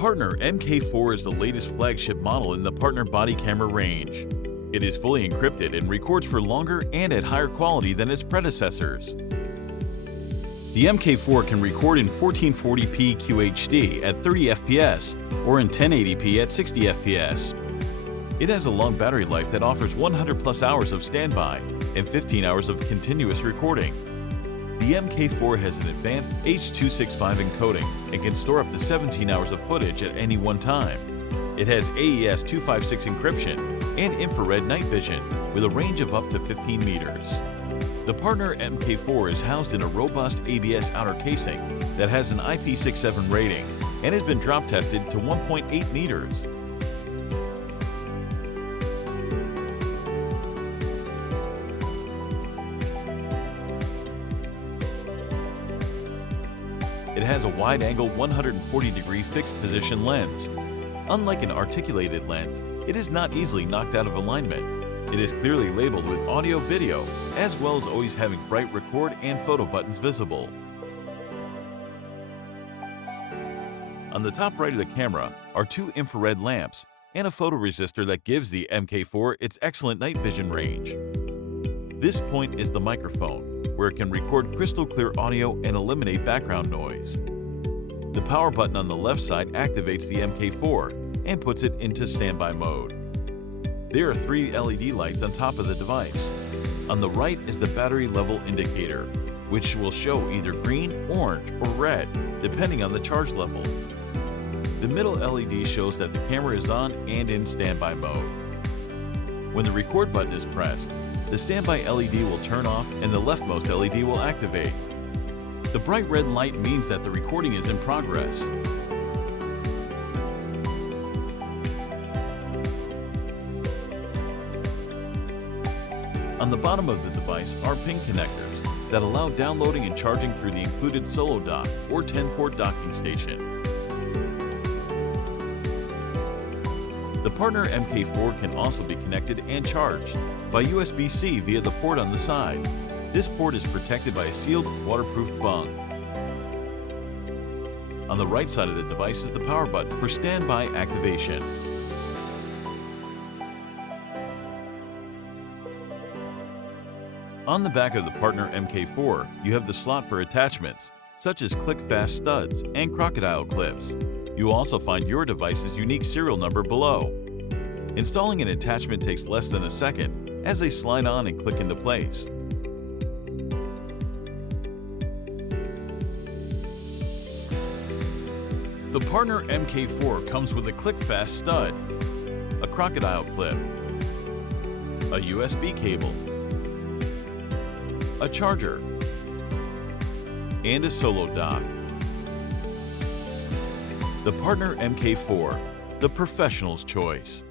Partner MK4 is the latest flagship model in the Partner body camera range. It is fully encrypted and records for longer and at higher quality than its predecessors. The MK4 can record in 1440p QHD at 30 fps or in 1080p at 60 fps. It has a long battery life that offers 100+ hours of standby and 15 hours of continuous recording. The MK4 has an advanced H.265 encoding and can store up to 17 hours of footage at any one time. It has AES 256 encryption and infrared night vision with a range of up to 15 meters. The Partner MK4 is housed in a robust ABS outer casing that has an IP67 rating and has been drop tested to 1.8 meters. It has a wide-angle 140-degree fixed-position lens. Unlike an articulated lens, it is not easily knocked out of alignment. It is clearly labeled with audio-video, as well as always having bright record and photo buttons visible. On the top right of the camera are two infrared lamps and a photoresistor that gives the MK4 its excellent night vision range. This point is the microphone, where it can record crystal clear audio and eliminate background noise. The power button on the left side activates the MK4 and puts it into standby mode. There are 3 LED lights on top of the device. On the right is the battery level indicator, which will show either green, orange, or red, depending on the charge level. The middle LED shows that the camera is on and in standby mode. When the record button is pressed, the standby LED will turn off and the leftmost LED will activate. The bright red light means that the recording is in progress. On the bottom of the device are pin connectors that allow downloading and charging through the included Solo Dock or 10-port docking station. The Partner MK4 can also be connected and charged by USB-C via the port on the side. This port is protected by a sealed, waterproof bung. On the right side of the device is the power button for standby activation. On the back of the Partner MK4, you have the slot for attachments, such as click-fast studs and crocodile clips. You'll also find your device's unique serial number below. Installing an attachment takes less than a second as they slide on and click into place. The Partner MK4 comes with a click-fast stud, a crocodile clip, a USB cable, a charger, and a Solo Dock. The Partner MK4, the professional's choice.